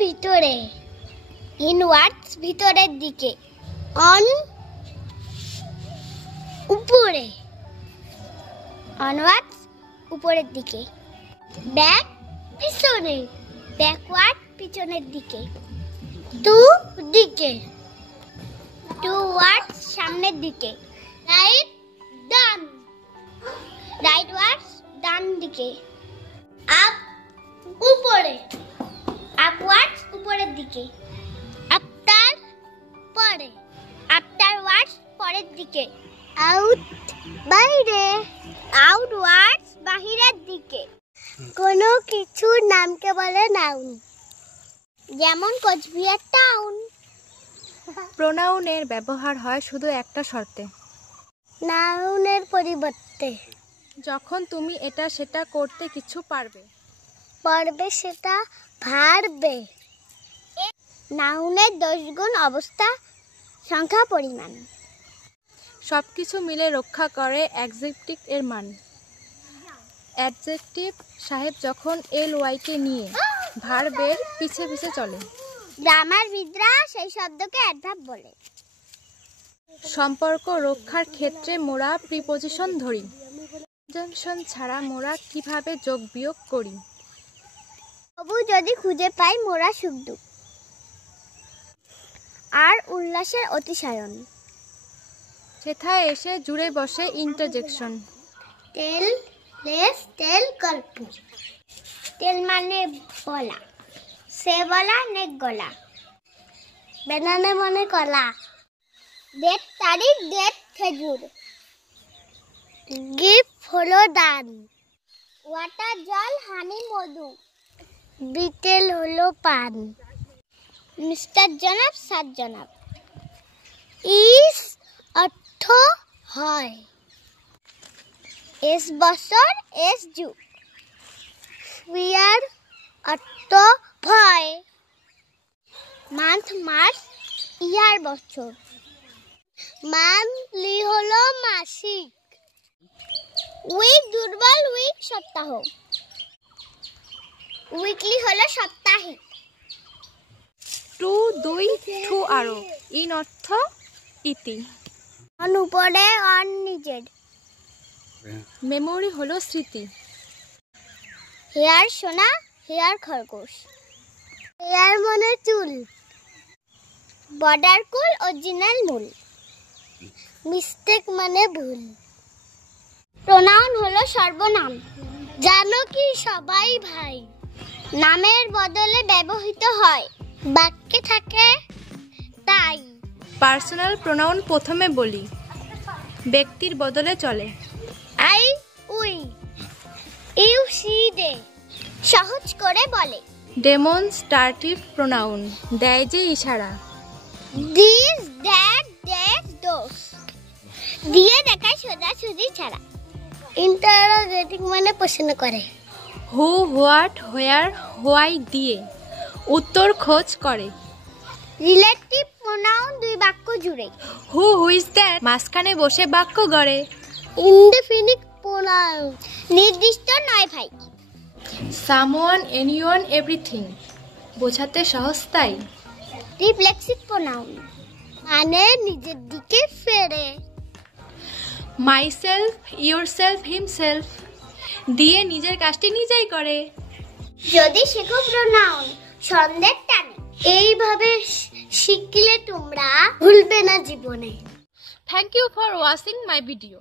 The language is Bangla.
ভিতরে, ইনওয়ার্ডস ভিতরের দিকে, অন উপরে, অনওয়ার্ডস উপরের দিকে, ব্যাক পিছনে, ব্যাকওয়ার্ড পিছনের দিকে, টু দিকে, টুওয়ার্ডস সামনের দিকে, রাইট ডান, রাইটওয়ার্ডস ডান দিকে, আপ উপরে, আপওয়ার্ডস উপরের দিকে, আফটার পরে, আফটারওয়ার্ডস পরের দিকে, আউট বাইরে, আউটওয়ার্ডস বাহিরের দিকে। কোনো কিছুর নামকে বলে নাউন, যেমন কোচবিহার টাউন। প্রোনাউনের ব্যবহার হয় শুধু একটা শর্তে, নাউনের পরিবর্তে। যখন তুমি এটা সেটা করতে কিছু পারবে, পড়বে সেটা ভার্বে। নাউনের 10 গুণ অবস্থা, সংখ্যা, পরিমাণ। সবকিছু মিলে রক্ষা করে অ্যাডজেক্টিভ এর মান। অ্যাডজেক্টিভ সাহেব যখন ly-কে নিয়ে ভার্বের পিছে পিছে চলে, গ্রামারবিদরা সেই শব্দকে অ্যাডভার্ব বলে। সম্পর্ক রক্ষার ক্ষেত্রে মোরা প্রিপোজিশন ধরি। কনজাংশন ছাড়া মোরা কিভাবে যোগ বিয়োগ করি? তবু যদি খুঁজে পাই মোরা সুখ দুঃখ আর উল্লাসের অতিশয়ন। সেথায় এসে জুড়ে বসে ইন্টারজেকশন। তেল, লেস, তেল, গল্প। তেল মানে বলা, সে বলা, নেক গলা, বেনানে মানে কলা, ডেট তারিখ, ডেট খেজুর, গিফট হলো দান, ওয়াটার জল, হানি মধু, বিটেল হলো পান, মিস্টার জনাব, স্যার জনাব। ইস অর্থ হয়, এস বছর, এস যুগ। ফিয়ার অর্থ ভয়, মান্থ মাস, ইয়ার বছর। মান্থলি হলো মাসিক, উইক দুর্বল, উইক সপ্তাহ, উইকলি হলো সাপ্তাহিক। টু দুই, টু আরো, ইন অর্থ ইতি। অন উপরে, অন নিচের। মেমোরি হলো স্মৃতি। হেয়ার সোনা, হেয়ার খরগোশ। হেয়ার মানে চুল, বর্ডার কুল, অরিজিনাল মূল। মিস্টেক মানে ভুল। প্রোনাউন হলো সর্বনাম, জানো কি সবাই ভাই। নামের বদলে ব্যবহৃত হয়, বাক্যে থাকে তাই। পার্সোনাল প্রোনাউন প্রথমে বলি, ব্যক্তির বদলে চলে। আই, উই, ইউ, সি, দে। সহজ করে বলে। ডেমনস্ট্রেটিভ প্রোনাউন, দেয় যে ইশারা। দিস, দ্যাট, দ্যাট, দোস। দিয়ে দেখায় সোজাসুজি ছাড়া। ইন্টারোগেটিভ মানে প্রশ্ন করে। হু, হোয়াট, হোয়ার, হোয়াই দিয়ে উত্তর খোঁজ করে। রিলেটিভ প্রোনাউন 2 বাক্য জুড়ে। হু, হুইজ দ্যাট মাঝখানে বসে বাক্য গড়ে। ইনডেফিনিট প্রোনাউন নির্দিষ্ট নয় ভাই। সামওয়ান, এনিওয়ান, এভরিথিং বোঝাতে সহজ তাই। রিফ্লেক্সিভ প্রোনাউন মানে নিজের দিকে ফেরে। মাইসেলফ, ইয়োরসেলফ, হিমসেলফ দিয়ে নিজের কাজটি নিজেই করে। যদি শেখো প্রোনাউন ছন্দের টানে, এইভাবে শিখলে তোমরা ভুলবে না জীবনে। Thank you for watching my video.